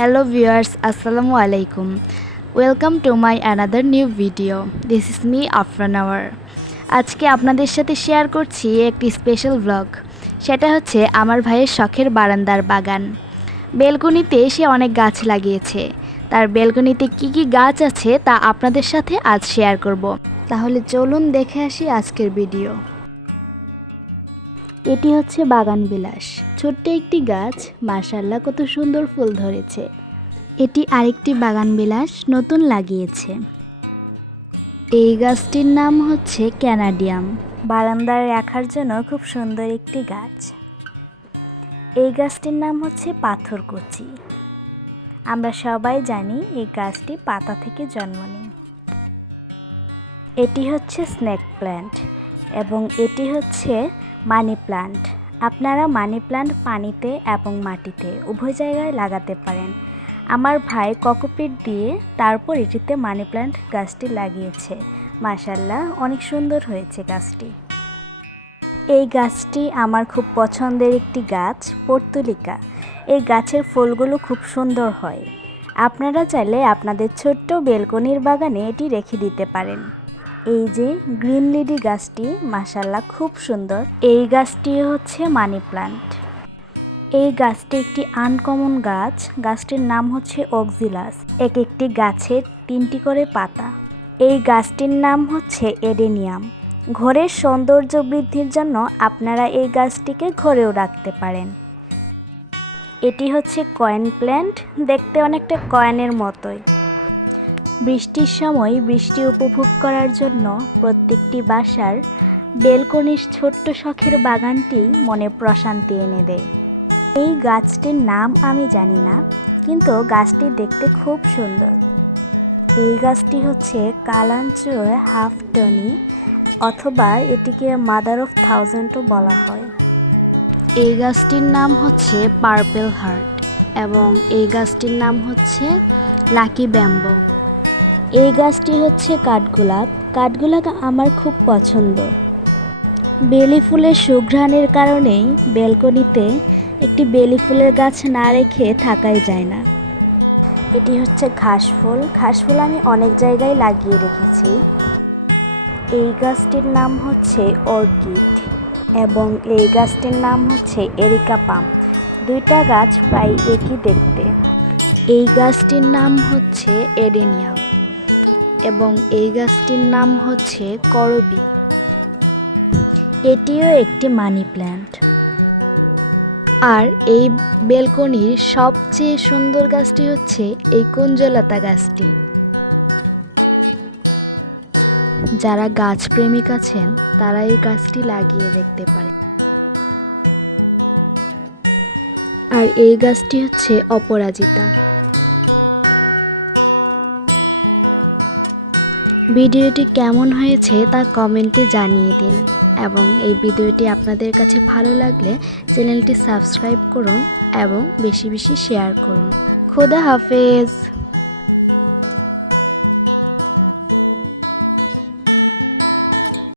Hello viewers, Assalamu alaikum. Welcome to my another new video. This is me Afran Awar. আজকে আপনাদের সাথে share করছি একটি special blog. সেটা হচ্ছে আমার ভাইয়ের শখের বারান্দার বাগান। বেলকনিতে সে অনেক গাছ লাগিয়েছে। তার বেলকনিতে কি কি গাছ আছে তা আপনাদের সাথে আজ শেয়ার করব। তাহলে চলুন দেখে আসি আজকের ভিডিও। এটি হচ্ছে বাগান বিলাস। ছোট্ট একটি গাছ, মাশাআল্লাহ কত সুন্দর ফুল ধরেছে। এটি আরেকটি বাগান বিলাস নতুন লাগিয়েছে। এই গাছটির নাম হচ্ছে ক্যানাডিয়াম। বারান্দায় রাখার জন্য খুব সুন্দর একটি গাছ। এই গাছটির নাম হচ্ছে পাথরকুচি। আমরা সবাই জানি এই গাছটি পাতা থেকে জন্ম নেয়। এটি হচ্ছে স্নেক প্ল্যান্ট এবং এটি হচ্ছে মানি প্ল্যান্ট। আপনারা মানি প্ল্যান্ট পানিতে এবং মাটিতে উভয় জায়গায় লাগাতে পারেন। আমার ভাই কোকোপিট দিয়ে তারপর এটিতে মানি প্ল্যান্ট গাছটি লাগিয়েছে। মাশাআল্লাহ অনেক সুন্দর হয়েছে গাছটি। এই গাছটি আমার খুব পছন্দের একটি গাছ, পর্তুলিকা। এই গাছের ফুলগুলো খুব সুন্দর হয়। আপনারা চাইলে আপনাদের ছোট্ট বেলকনির বাগানে এটি রেখে দিতে পারেন। এই যে গ্রিন লিডি গাছটি মাশাআল্লাহ খুব সুন্দর। এই গাছটি হচ্ছে মানি প্ল্যান্ট। এই গাছটি একটি আনকমন গাছ। গাছটির নাম হচ্ছে অক্সিলাস। এক একটি গাছের 3টি করে পাতা। এই গাছটির নাম হচ্ছে এডেনিয়াম। ঘরের সৌন্দর্য বৃদ্ধির জন্য আপনারা এই গাছটিকে ঘরেও রাখতে পারেন। এটি হচ্ছে কয়েন প্ল্যান্ট, দেখতে অনেকটা কয়েনের মতোই। বৃষ্টির সময় বৃষ্টি উপভোগ করার জন্য প্রত্যেকটি বাসার বেলকনির ছোট্ট শখের বাগানটি মনে প্রশান্তি এনে দেয়। এই গাছটির নাম আমি জানি না, কিন্তু গাছটি দেখতে খুব সুন্দর। এই গাছটি হচ্ছে কালাঞ্চো হাফ টনি, অথবা এটিকে মাদার অফ থাউজেন্ডও বলা হয়। এই গাছটির নাম হচ্ছে পার্পেল হার্ট এবং এই গাছটির নাম হচ্ছে লাকি ব্যাম্বো। এই গাছটি হচ্ছে কাঠগোলাপ। কাঠগোলাপ আমার খুব পছন্দ। বেলি ফুলের সুঘ্রাণের কারণেই বেলকনিতে একটি বেলি ফুলের গাছ না রেখে থাকাই যায় না। এটি হচ্ছে ঘাসফুল। ঘাসফুল আমি অনেক জায়গায় লাগিয়ে রেখেছি। এই গাছটির নাম হচ্ছে অর্কিড এবং এই গাছটির নাম হচ্ছে এরিকা পাম। দুইটা গাছ প্রায় একই দেখতে। এই গাছটির নাম হচ্ছে এডেনিয়াম এবং এই গাছটির নাম হচ্ছে করবি। এটিও একটি মানি প্ল্যান্ট। আর এই বেলকনির সবচেয়ে সুন্দর গাছটি হচ্ছে এই কুঞ্জলতা গাছটি। যারা গাছ প্রেমিক আছেন তারা এই গাছটি লাগিয়ে দেখতে পারে। আর এই গাছটি হচ্ছে অপরাজিতা। ভিডিওটি কেমন হয়েছে তা কমেন্টে জানিয়ে দিন এবং এই ভিডিওটি আপনাদের কাছে ভালো লাগলে চ্যানেলটি সাবস্ক্রাইব করুন এবং বেশি বেশি শেয়ার করুন। খোদা হাফেজ।